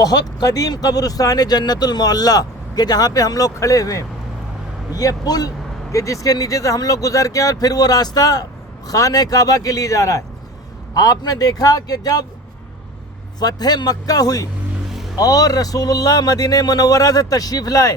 بہت قدیم قبرستان جنت المعلی کہ جہاں پہ ہم لوگ کھڑے ہوئے ہیں، یہ پل کہ جس کے نیچے سے ہم لوگ گزر کے اور پھر وہ راستہ خانہ کعبہ کے لیے جا رہا ہے۔ آپ نے دیکھا کہ جب فتح مکہ ہوئی اور رسول اللہ مدینہ منورہ سے تشریف لائے،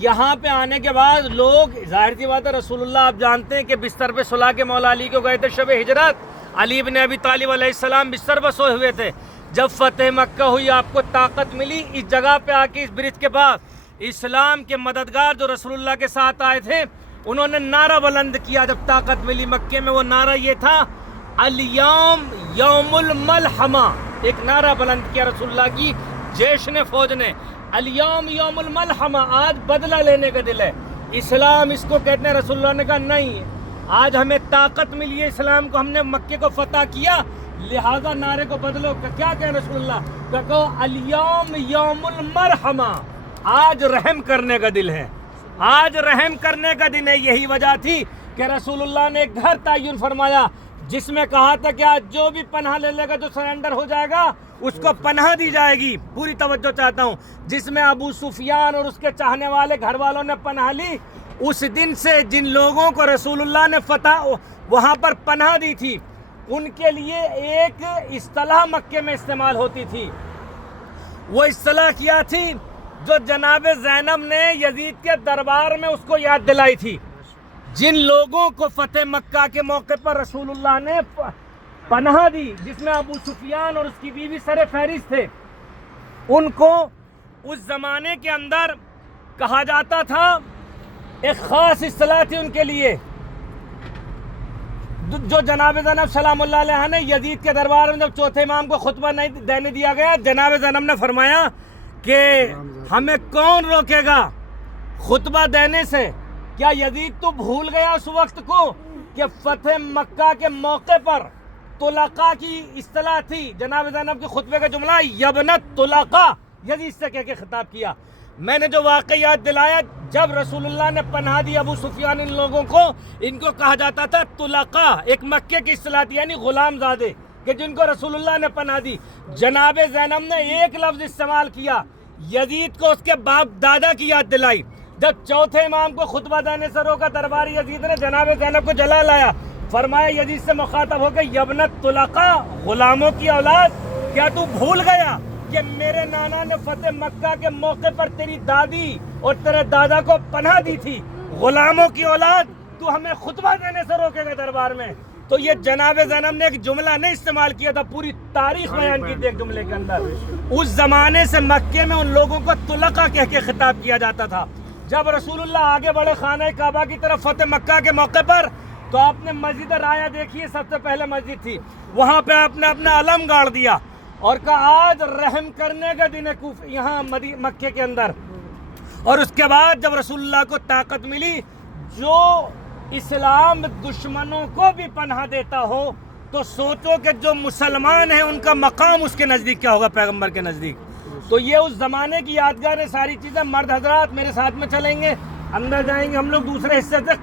یہاں پہ آنے کے بعد لوگ ظاہر سی بات ہے، رسول اللہ آپ جانتے ہیں کہ بستر پہ سلا کے مولا علی کو گئے تھے شب ہجرت، علی بن ابی طالب علیہ السلام بستر پہ سوئے ہوئے تھے۔ جب فتح مکہ ہوئی، آپ کو طاقت ملی، اس جگہ پہ آ کے اس برج کے پاس اسلام کے مددگار جو رسول اللہ کے ساتھ آئے تھے، انہوں نے نعرہ بلند کیا۔ جب طاقت ملی مکے میں، وہ نعرہ یہ تھا، الیوم یوم الملحمہ، ایک نعرہ بلند کیا رسول اللہ کی جیش نے، فوج نے، الیوم یوم الملحمہ، آج بدلہ لینے کا دل ہے۔ اسلام اس کو کہتے ہیں۔ رسول اللہ نے کہا نہیں، آج ہمیں طاقت ملی ہے، اسلام کو ہم نے مکے کو فتح کیا، لہذا نعرے کو بدلو۔ کیا کہیں رسول اللہ؟ کہو الیوم یوم المرحمہ، آج رحم کرنے کا دل ہے، آج رحم کرنے کا دن ہے۔ یہی وجہ تھی کہ رسول اللہ نے ایک گھر تعین فرمایا جس میں کہا تھا کہ آج جو بھی پناہ لے لے گا، جو سرنڈر ہو جائے گا، اس کو پناہ دی جائے گی۔ پوری توجہ چاہتا ہوں۔ جس میں ابو سفیان اور اس کے چاہنے والے گھر والوں نے پناہ لی، اس دن سے جن لوگوں کو رسول اللہ نے فتح وہاں پر پناہ دی تھی، ان کے لیے ایک اصطلاح مکے میں استعمال ہوتی تھی۔ وہ اصطلاح کیا تھی جو جناب زینب نے یزید کے دربار میں اس کو یاد دلائی تھی۔ جن لوگوں کو فتح مکہ کے موقع پر رسول اللہ نے پناہ دی، جس میں ابو سفیان اور اس کی بیوی سر فہرست تھے، ان کو اس زمانے کے اندر کہا جاتا تھا، ایک خاص اصطلاح تھی ان کے لیے، جو جناب زینب سلام اللہ علیہ نے یزید کے دربار میں جب چوتھے امام کو خطبہ نہیں دینے دیا گیا، جناب زینب نے فرمایا کہ ہمیں کون روکے گا خطبہ دینے سے؟ کیا یزید تو بھول گیا اس وقت کو کہ فتح مکہ کے موقع پر طلقاء کی اصطلاح تھی؟ جناب زینب کے خطبے کا جملہ یبنت طلقاء، یزید سے کہہ کے خطاب کیا۔ میں نے جو واقعہ یاد دلایا، جب رسول اللہ نے پناہ دی ابو سفیان ان لوگوں کو، ان کو کہا جاتا تھا طلقاء، ایک مکے کی اصطلاح تھی، یعنی غلام زادے، کہ جن کو رسول اللہ نے پناہ دی۔ جناب زینب نے ایک لفظ استعمال کیا، یزید کو اس کے باپ دادا کی یاد دلائی۔ جب چوتھے امام کو خطبہ دینے سے روکا، درباری یزید نے جناب زینب کو جلا لایا، فرمایا یزید سے مخاطب ہو کے، یبنت طلقاء، غلاموں کی اولاد، کیا تو بھول گیا کہ میرے نانا نے فتح مکہ کے موقع پر تیری دادی اور تیرے دادا کو پناہ دی تھی؟ غلاموں کی اولاد، تو ہمیں خطبہ دینے سے روکے گا دربار میں؟ تو یہ جناب زینب نے ایک جملہ نہیں استعمال کیا تھا، پوری تاریخ بیان کی تھی ایک جملے کے اندر۔ اس زمانے سے مکے میں ان لوگوں کو طلقاء کہہ کے خطاب کیا جاتا تھا۔ جب رسول اللہ آگے بڑھے خانہ کعبہ کی طرف فتح مکہ کے موقع پر، تو آپ نے مسجد رایا دیکھی، سب سے پہلے مسجد تھی، وہاں پہ آپ نے اپنا علم گاڑ دیا اور کہا آج رحم کرنے کا دن ہے یہاں مکے کے اندر۔ اور اس کے بعد جب رسول اللہ کو طاقت ملی، جو اسلام دشمنوں کو بھی پناہ دیتا ہو، تو سوچو کہ جو مسلمان ہیں ان کا مقام اس کے نزدیک کیا ہوگا، پیغمبر کے نزدیک۔ تو یہ اس زمانے کی یادگار ہے ساری چیزیں۔ مرد حضرات میرے ساتھ میں چلیں گے، اندر جائیں گے ہم لوگ دوسرے حصے سے۔